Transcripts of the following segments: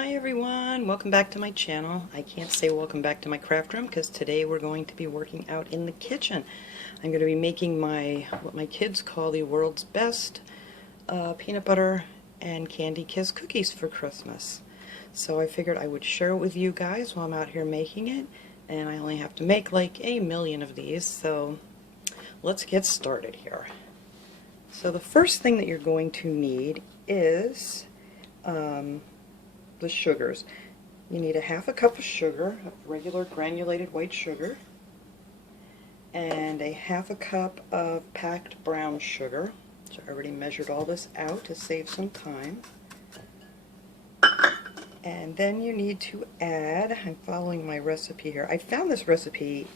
Hi everyone, welcome back to my channel. I can't say welcome back to my craft room because today we're going to be working out in the kitchen. I'm going to be making what my kids call the world's best peanut butter and candy kiss cookies for Christmas. So I figured I would share it with you guys while I'm out here making it, and I only have to make like 1,000,000 of these, so let's get started here. So the first thing that you're going to need is the sugars. You need a ½ cup of sugar, regular granulated white sugar, and a ½ cup of packed brown sugar. So I already measured all this out to save some time. And then you need to add, I'm following my recipe here. I found this recipe,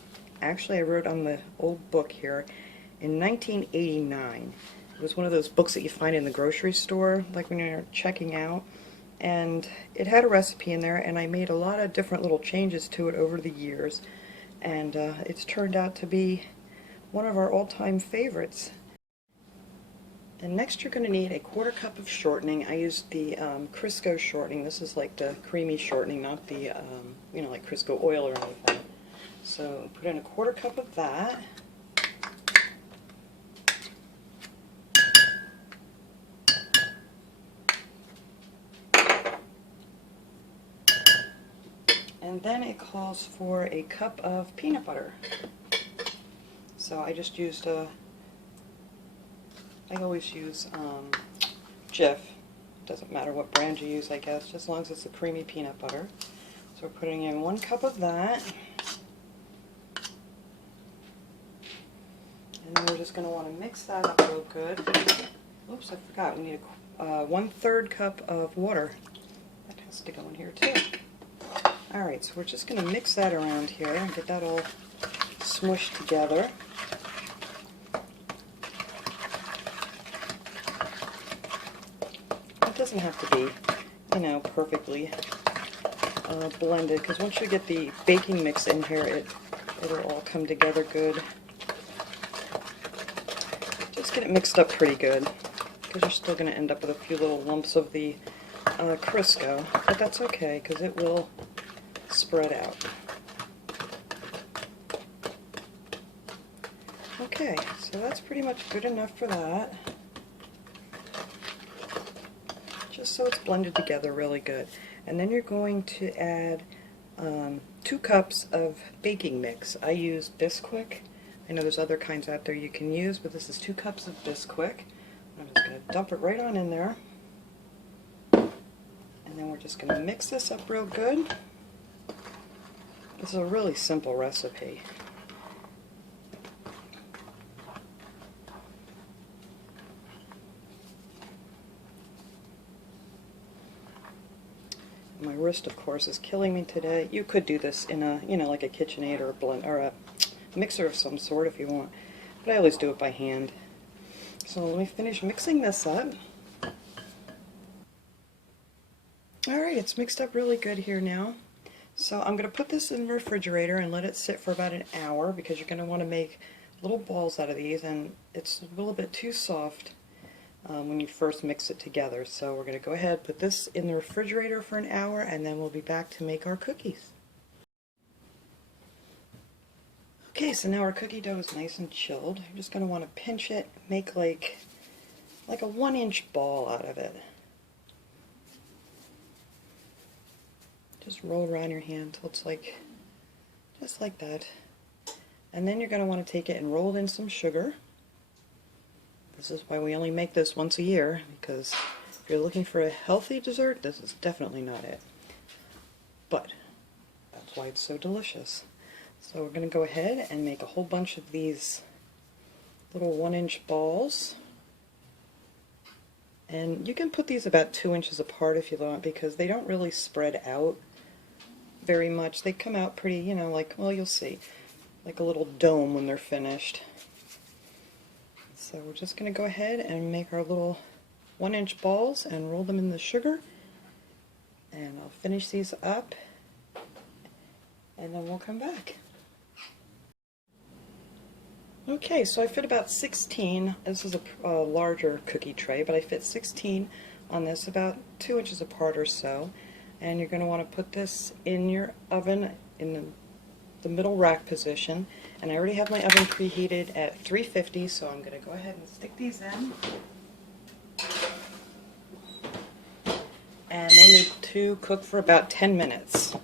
actually I wrote on the old book here, in 1989. It was one of those books that you find in the grocery store, like when you're checking out. And it had a recipe in there, and I made a lot of different little changes to it over the years, and it's turned out to be one of our all-time favorites. And next you're going to need a ½ cup of shortening. I used the Crisco shortening. This is like the creamy shortening, not the like Crisco oil or anything. So put in a ½ cup of that. And then it calls for a cup of peanut butter. So I just used I always use Jif. Doesn't matter what brand you use, I guess, just as long as it's a creamy peanut butter. So we're putting in 1 cup of that. And then we're just going to want to mix that up real good. Oops, I forgot. We need a 1/3 cup of water. That has to go in here too. Alright, so we're just going to mix that around here and get that all smushed together. It doesn't have to be, perfectly blended, because once you get the baking mix in here, it'll all come together good. Just get it mixed up pretty good, because you're still going to end up with a few little lumps of the Crisco, but that's okay, because it will spread out. Okay, so that's pretty much good enough for that. Just so it's blended together really good. And then you're going to add 2 cups of baking mix. I use Bisquick. I know there's other kinds out there you can use, but this is 2 cups of Bisquick. I'm just going to dump it right on in there. And then we're just going to mix this up real good. This is a really simple recipe. My wrist, of course, is killing me today. You could do this in a, like a KitchenAid or a blend or a mixer of some sort if you want, but I always do it by hand. So let me finish mixing this up. Alright, it's mixed up really good here now. So I'm going to put this in the refrigerator and let it sit for about an hour, because you're going to want to make little balls out of these, and it's a little bit too soft when you first mix it together. So we're going to go ahead and put this in the refrigerator for an hour, and then we'll be back to make our cookies. Okay, so now our cookie dough is nice and chilled. You're just going to want to pinch it, make like a 1-inch ball out of it. Just roll around your hand till it's like, just like that. And then you're going to want to take it and roll it in some sugar. This is why we only make this once a year, because if you're looking for a healthy dessert, this is definitely not it. But that's why it's so delicious. So we're going to go ahead and make a whole bunch of these little 1-inch balls. And you can put these about 2 inches apart if you want, because they don't really spread out very much. They come out pretty, like, well, you'll see, like a little dome when they're finished. So we're just going to go ahead and make our little 1-inch balls and roll them in the sugar. And I'll finish these up, and then we'll come back. Okay, so I fit about 16. This is a larger cookie tray, but I fit 16 on this, about 2 inches apart or so. And you're going to want to put this in your oven in the middle rack position. And I already have my oven preheated at 350, so I'm going to go ahead and stick these in. And they need to cook for about 10 minutes,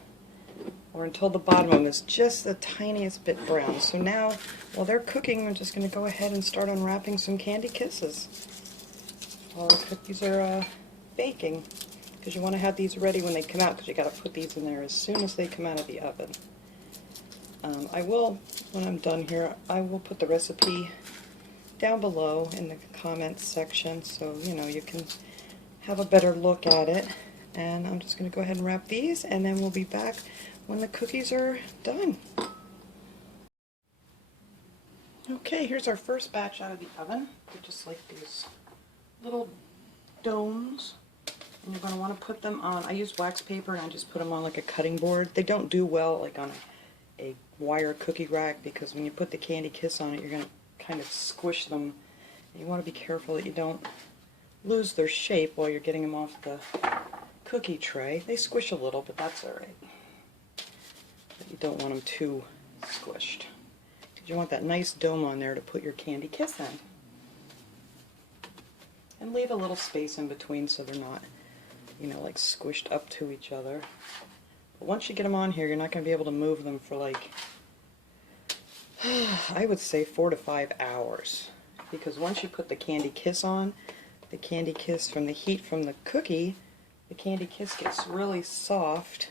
or until the bottom of them is just the tiniest bit brown. So now, while they're cooking, I'm just going to go ahead and start unwrapping some Candy Kisses while the cookies are baking, because you want to have these ready when they come out, because you got to put these in there as soon as they come out of the oven. I will, when I'm done here, I will put the recipe down below in the comments section, so you know you can have a better look at it. And I'm just going to go ahead and wrap these, and then we'll be back when the cookies are done. Okay, here's our first batch out of the oven. They're just like these little domes, and you're going to want to put them on. I use wax paper, and I just put them on like a cutting board. They don't do well like on a wire cookie rack, because when you put the Candy Kiss on it, you're going to kind of squish them. You want to be careful that you don't lose their shape while you're getting them off the cookie tray. They squish a little, but that's alright. But you don't want them too squished. You want that nice dome on there to put your Candy Kiss in. And leave a little space in between so they're not, you know, like squished up to each other. But once you get them on here, you're not going to be able to move them for like, I would say 4 to 5 hours. Because once you put the Candy Kiss on, the Candy Kiss from the heat from the cookie, the Candy Kiss gets really soft,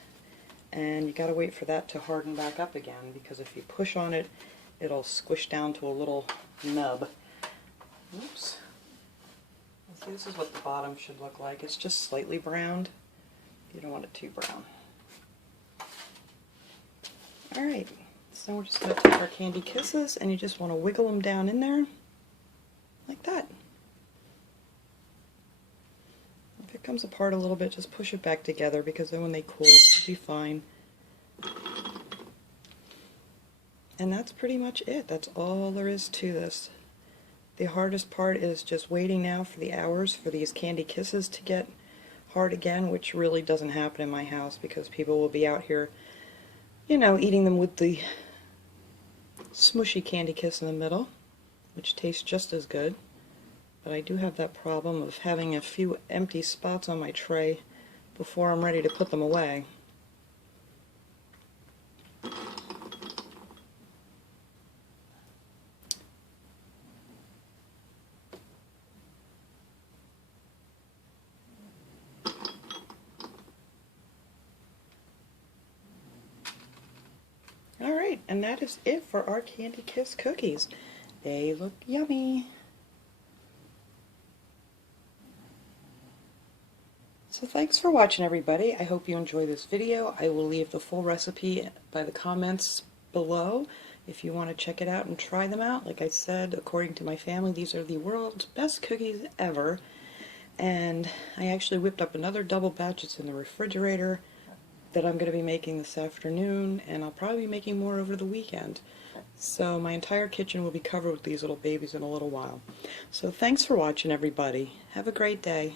and you gotta wait for that to harden back up again, because if you push on it, it'll squish down to a little nub. Oops. See, this is what the bottom should look like. It's just slightly browned. You don't want it too brown. Alright, so we're just going to take our Candy Kisses, and you just want to wiggle them down in there, like that. If it comes apart a little bit, just push it back together, because then when they cool, it'll be fine. And that's pretty much it. That's all there is to this. The hardest part is just waiting now for the hours for these Candy Kisses to get hard again, which really doesn't happen in my house, because people will be out here, you know, eating them with the smushy Candy Kiss in the middle, which tastes just as good. But I do have that problem of having a few empty spots on my tray before I'm ready to put them away. Alright, and that is it for our Candy Kiss cookies. They look yummy. So thanks for watching, everybody. I hope you enjoy this video. I will leave the full recipe by the comments below if you want to check it out and try them out. Like I said, according to my family, these are the world's best cookies ever. And I actually whipped up another double batch. It's in the refrigerator that I'm going to be making this afternoon, and I'll probably be making more over the weekend. So my entire kitchen will be covered with these little babies in a little while. So thanks for watching, everybody. Have a great day.